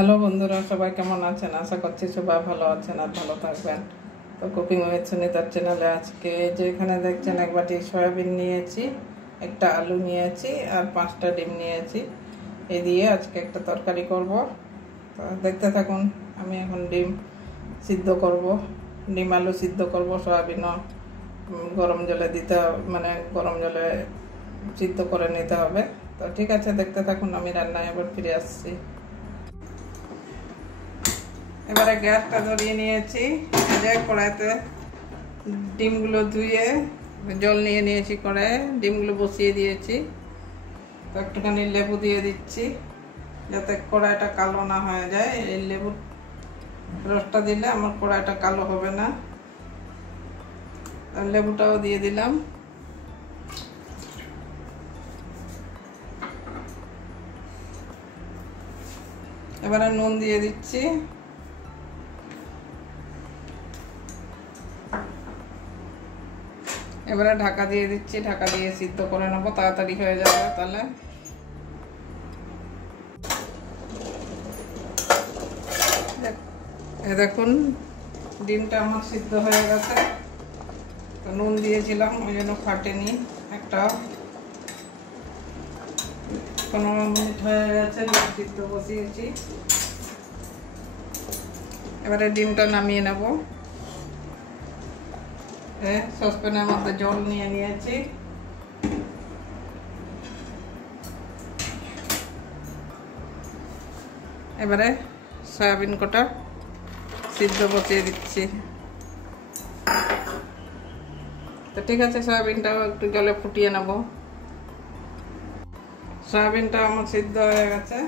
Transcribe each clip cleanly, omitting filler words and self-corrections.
Hello বন্ধুরা, সবাই কেমন আছেন? আশা করছি সবাই ভালো আছেন আর ভালো থাকবেন। তো কুকিং উইথ সুনিতার চ্যানেলে আজকে যে এখানে দেখছেন এক বাটি সয়াবিন নিয়েছি, একটা আলু নিয়েছি আর 5টা ডিম নিয়েছি। এই দিয়ে আজকে একটা তরকারি করব। তো দেখতে থাকুন। আমি এখন ডিম সিদ্ধ করব, ডিম আলু সিদ্ধ করব। সয়াবিনও গরম জলে দিতে হবে, মানে গরম জলে সিদ্ধ করে নিতে হবে। তো ঠিক আছে, দেখতে থাকুন। আমি রান্নায় এবার ফিরে আসছি। এবারে গ্যাসটা ধরিয়ে নিয়েছি। কড়াইতে ডিমগুলো ধুয়ে জল নিয়ে নিয়েছি, কড়াইয়ে ডিমগুলো বসিয়ে দিয়েছি। তো একটুখানি লেবু দিয়ে দিচ্ছি যাতে কড়াইটা কালো না হয়ে যায়। এই লেবুর রসটা দিলে আমার কড়াইটা কালো হবে না। আর লেবুটাও দিয়ে দিলাম। এবারে নুন দিয়ে দিচ্ছি। এবারে ঢাকা দিয়ে দিচ্ছি, ঢাকা দিয়ে সিদ্ধ করে নেবো, তাড়াতাড়ি হয়ে যাবে। তাহলে দেখুন ডিমটা আমার সিদ্ধ হয়ে গেছে। তো নুন দিয়েছিলাম ওই জন্য ফাটেনি একটা। 15 মিনিট হয়ে গেছে সিদ্ধ বসিয়েছি। এবারে ডিমটা নামিয়ে নেব। সসপ্যানের মধ্যে জল নিয়ে নিয়েছি। এবারে সয়াবিন কটা সিদ্ধ বসিয়ে দিচ্ছি। তো ঠিক আছে, সয়াবিনটাও একটু জলে ফুটিয়ে নেব। সয়াবিনটা আমার সিদ্ধ হয়ে গেছে,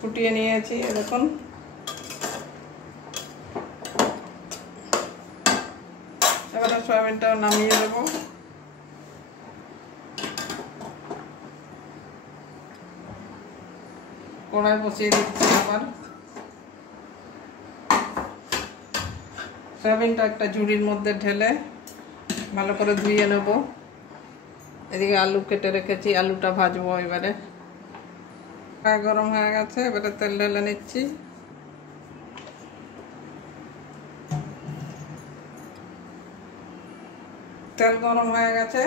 ফুটিয়ে নিয়েছি। দেখুন এবারে সয়াবিনটাও নামিয়ে দেব। কড়াই বসিয়ে দিচ্ছি। আবার সয়াবিনটা একটা ঝুড়ির মধ্যে ঢেলে ভালো করে ধুয়ে নেব। এদিকে আলু কেটে রেখেছি, আলুটা ভাজবো। এবারে গরম হয়ে গেছে, এবারে তেল ঢেলে নিচ্ছি। তেল গরম হয়ে গেছে,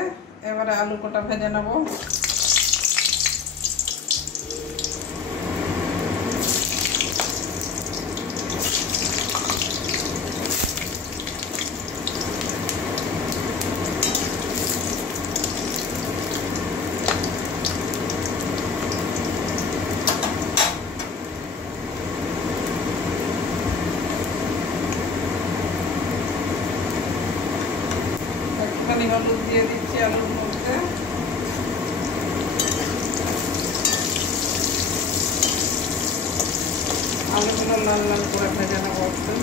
এবারে আলু কটা ভেজে নেব। একটুখানি হলুদ দিয়ে দিচ্ছি আলুর মধ্যে। আলুগুলো লাল লাল করে ভেজে নেব একটু।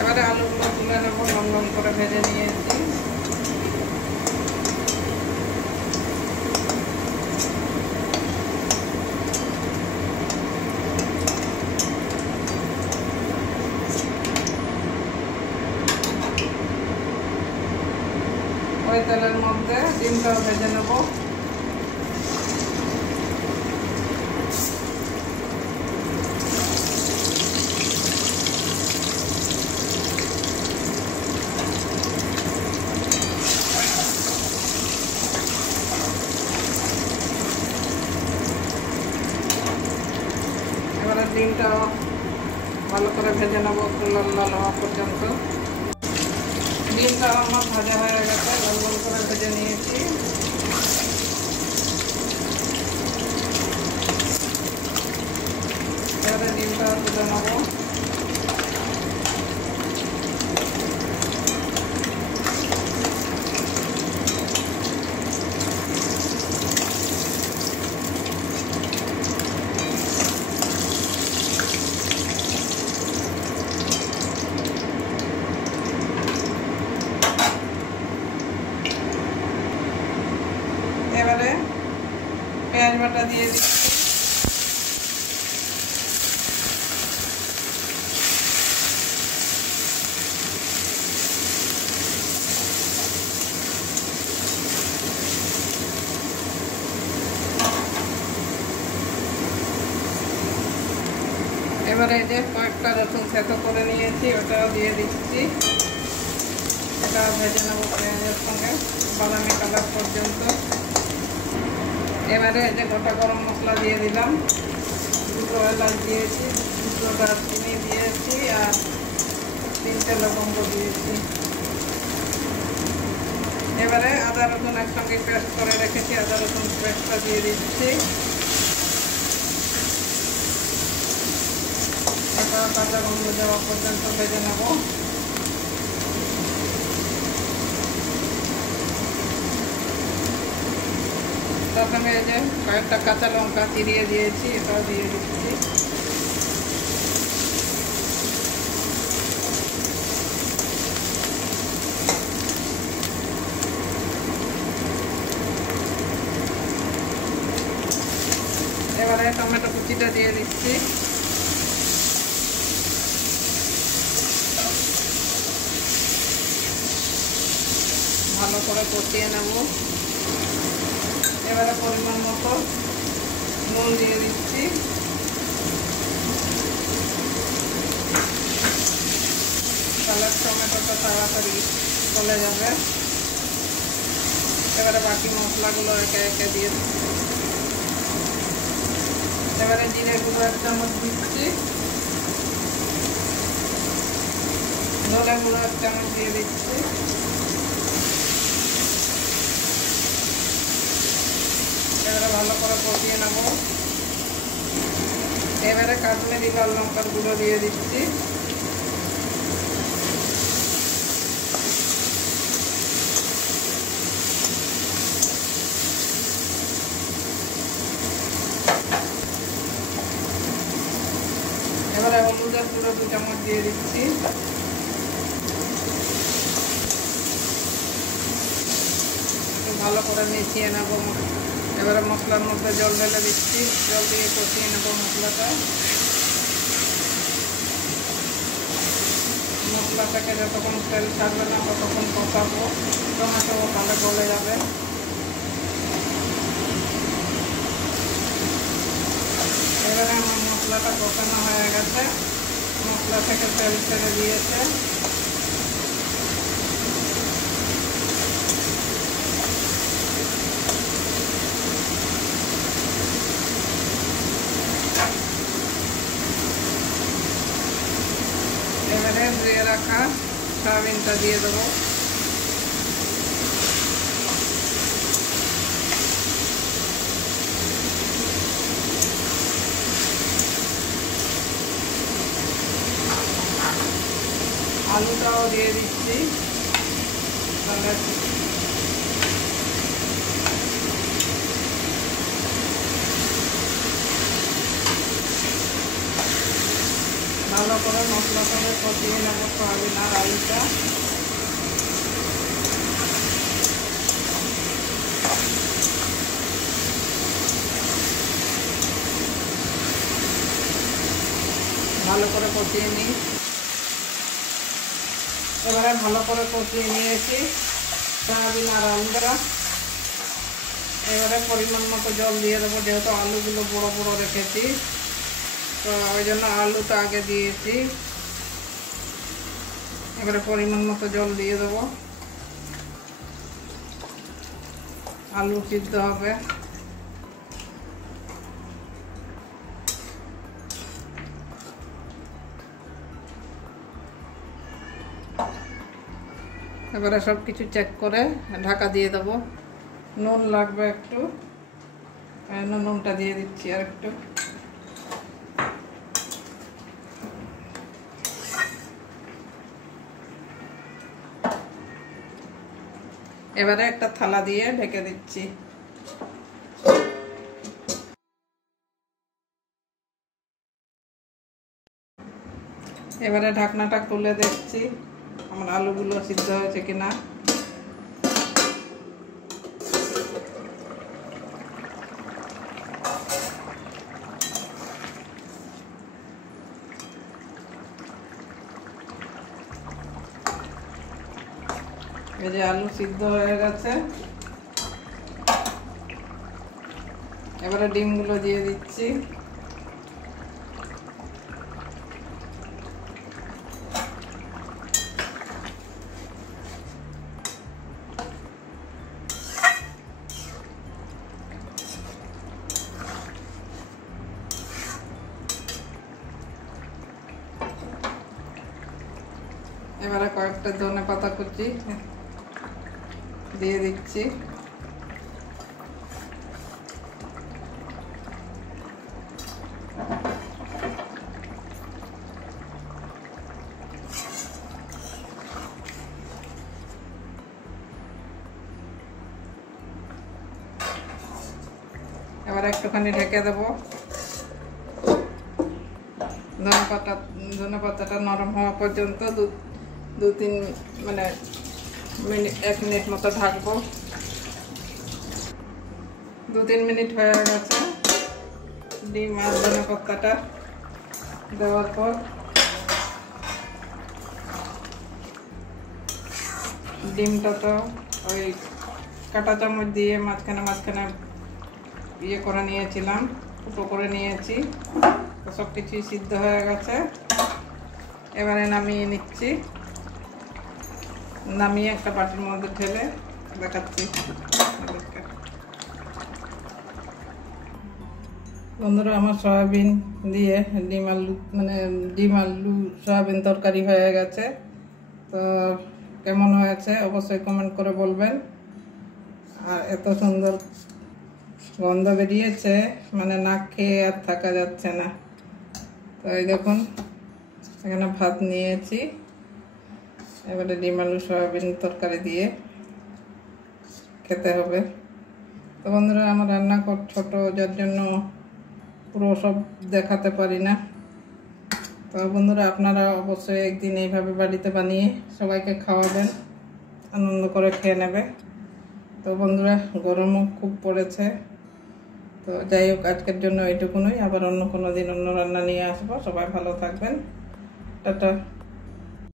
এবারে আলুগুলো তুলে নেব, লাল লাল করে ভেজে নিয়েছি। ওই তেলের মধ্যে ডিমটাও ভেজে নেব। এবারে ডিমটাও ভালো করে ভেজে নেব একটু লাল লাল হওয়া পর্যন্ত। ডিমটা আমার ভাজা হয়ে গেছে, লাল লাল করে ভেজে নিয়েছি। এবারে ডিমটা তুলে নেব। এবারে পেঁয়াজ বাটা দিয়ে দিচ্ছি। এবারে এই যে কয়েকটা রসুন থেতো করে নিয়েছি, ওটাও দিয়ে দিচ্ছি। এটা ভেজে নেবো পেঁয়াজের সঙ্গে বাদামি কালার পর্যন্ত। এবারে এই যে গোটা গরম মশলা দিয়ে দিলাম, 2 এলাচ দিয়েছি, 2 দারচিনি দিয়েছি আর 3টে লবঙ্গ দিয়েছি। এবারে আদা রসুন একসঙ্গে পেস্ট করে রেখেছি, আদা রসুন পেস্টটা দিয়ে দিচ্ছি। এটা কাঁচা গন্ধ যাওয়া পর্যন্ত ভেজে নেব। প্রথমে এই যে কয়েকটা কাঁচা লঙ্কা চিরিয়ে দিয়েছি, এটাও দিয়ে দিচ্ছি। এবারে টমেটো কুচিটা দিয়ে দিচ্ছি। ভালো করে কষিয়ে নেব। এবারে পরিমাণ মতো নুন দিয়ে দিচ্ছি। তাহলে টমেটোটা তাড়াতাড়ি গলে যাবে। এবারে বাকি মশলাগুলো একে একে দিয়ে দিচ্ছি। এবারে জিরে গুঁড়ো 1 চামচ দিচ্ছি, ধনে গুঁড়ো 1 চামচ দিয়ে দিচ্ছি। এবারে ভালো করে কষিয়ে নেব। এবারে কাশ্মীরি লাল লঙ্কার গুঁড়ো দিয়ে দিচ্ছি। এবারে হলুদের গুঁড়ো 2 চামচ দিয়ে দিচ্ছি। একটু ভালো করে মিশিয়ে নেব। এবারে মশলার মধ্যে জল ঢেলে দিচ্ছি, জল দিয়ে কষিয়ে নেব মশলাটা। মশলা থেকে যতক্ষণ তেল ছাড়বে না ততক্ষণ কষাবো, টমেটো তাহলে গলে যাবে। এবারে আমার মশলাটা কষানো হয়ে গেছে, মশলা থেকে তেল ছেড়ে দিয়েছে। এবারে ধুয়ে রাখা সয়াবিনটা দিয়ে দেবো। আলুটাও দিয়ে দিচ্ছি। তাহলে ভালো করে মশলা করে কষিয়ে নেব সয়াবিন আর আলুটা। ভালো করে কষিয়ে নিই। এবারে ভালো করে কষিয়ে নিয়েছি সয়াবিন আর আলুটা। এবারে পরিমাণ মতো জল দিয়ে দেবো, যেহেতু আলুগুলো বড় বড় রেখেছি তো ওই জন্য আলুটা আগে দিয়েছি। এবারে পরিমাণ মতো জল দিয়ে দেবো, আলু সিদ্ধ হবে। এবারে সব কিছু চেক করে ঢাকা দিয়ে দেবো। নুন লাগবে একটু, নুনটা দিয়ে দিচ্ছি আর একটু। এবারে একটা থালা দিয়ে ঢেকে দিচ্ছি। এবারে ঢাকনাটা খুলে দেখছি আমার আলুগুলো সিদ্ধ হয়েছে কিনা। এই যে আলু সিদ্ধ হয়ে গেছে। এবারে ডিমগুলো দিয়ে দিচ্ছি। এবারে কয়েকটা ধনে পাতা কুচি দিয়ে দিচ্ছি। এবার একটুখানি ঢেকে দেবো। ধনে পাতাটা নরম হওয়া পর্যন্ত দু তিন মানে মিনিট 1 মিনিট মতো ঢাকবো। 2-3 মিনিট হয়ে গেছে। ডিম আর ধনে পাতাটা দেওয়ার পর ডিমটা তো ওই কাঁটা চামচ দিয়ে মাঝখানে ইয়ে করে নিয়েছিলাম, ফুটো করে নিয়েছি। সব কিছুই সিদ্ধ হয়ে গেছে। এবারে নামিয়ে নিচ্ছি। নামিয়ে একটা বাটির মধ্যে ঢেলে দেখাচ্ছি। বন্ধুরা, আমার সয়াবিন দিয়ে ডিম আলু সয়াবিন তরকারি হয়ে গেছে। তো কেমন হয়েছে অবশ্যই কমেন্ট করে বলবেন। আর এত সুন্দর গন্ধ বেরিয়েছে, মানে না খেয়ে আর থাকা যাচ্ছে না। তো এই দেখুন, এখানে ভাত নিয়েছি। এবারে ডিম আলু সয়াবিন তরকারি দিয়ে খেতে হবে। তো বন্ধুরা, আমার রান্নাঘর ছোট, যার জন্য পুরো সব দেখাতে পারি না। তো বন্ধুরা, আপনারা অবশ্যই একদিন এইভাবে বাড়িতে বানিয়ে সবাইকে খাওয়াবেন, আনন্দ করে খেয়ে নেবে। তো বন্ধুরা, গরমও খুব পড়েছে। তো যাই হোক, আজকের জন্য এইটুকুনই। আবার অন্য কোনো দিন অন্য রান্না নিয়ে আসবো। সবাই ভালো থাকবেন। টাটা।